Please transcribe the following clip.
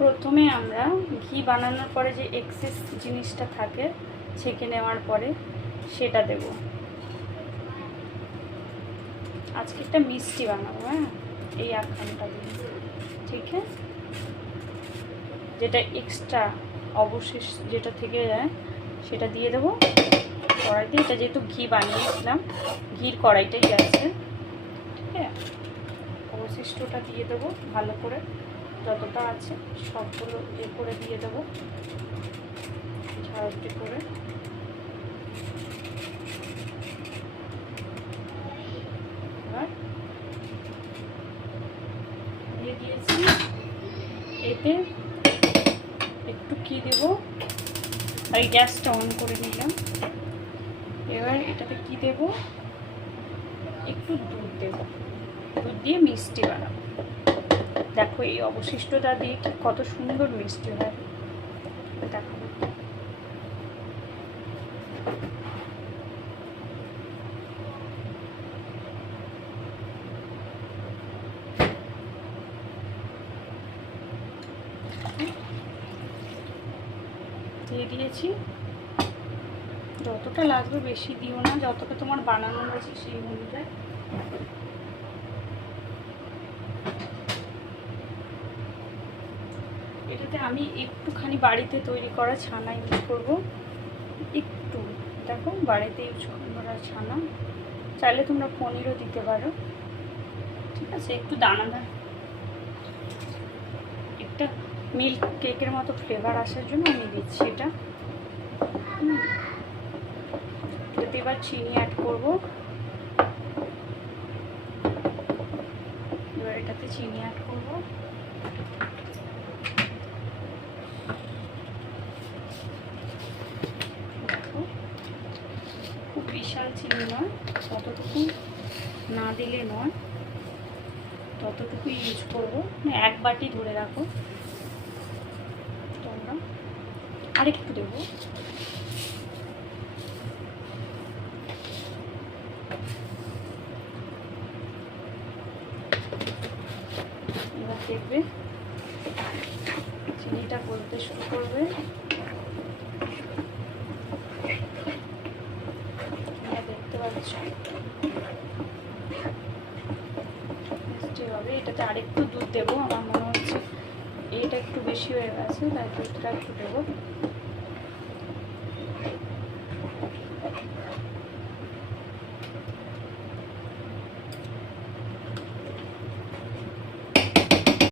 প্রথমে আমরা ঘি বানানোর পরে যে এক্সেস জিনিসটা থাকে ছেঁকে নেওয়ার পরে সেটা দেব। আজকে একটা মিষ্টি বানাবো, হ্যাঁ, এই আখানটা দিয়ে, ঠিক আছে? যেটা এক্সট্রা অবশেষ যেটা থেকে যায় সেটা দিয়ে দেবো কড়াইতে। এটা যেহেতু ঘি বানিয়েছিলাম, ঘির কড়াইটাই আছে, ঠিক আছে? অবশিষ্টটা দিয়ে দেবো ভালো করে, যতটা আছে সবগুলো করে দিয়ে দেবো ঝাড়টি করে। এবার দিয়ে দিয়েছি। এতে একটু কি দেবো, আর গ্যাসটা অন করে নিলাম। এবার এটাতে কি দেবো, একটু দুধ দেবো, দুধ দিয়ে মিষ্টি বানাবো। দেখো এই অবশিষ্টটা দিয়ে কত সুন্দর মিষ্টি হয়, দেখো। দিয়ে দিয়েছি, যতটা লাগবে বেশি দিও না, যতটা তোমার বানানো রয়েছে সেই অনুযায়ী। এটাতে আমি একটুখানি বাড়িতে তৈরি করা ছানা ইউজ করব, একটু, দেখো বাড়িতে ইউজ করা ছানা, চাইলে তোমরা পনিরও দিতে পারো, ঠিক আছে? একটু দানাদার, একটা মিল্ক কেকের মতো ফ্লেভার আসার জন্য আমি দিচ্ছি এটা। এতে এবার চিনি অ্যাড করব। এবার এটাতে চিনি অ্যাড করব। দেখো খুব বিশাল চিনি নয়, ততটুকু না দিলে নয়, ততটুকু ইউজ করব। মানে এক বাটি ধরে রাখো তোমরা। আরেকটু দেবো, এবার দেখবে চিনিটা গলতে শুরু করবে। দেখতে পাচ্ছ মিষ্টি হবে। এটাতে আরেকটু দুধ দেবো, আমার মনে হচ্ছে এটা একটু বেশি হয়ে গেছে, তাই দুধটা একটু দেবো।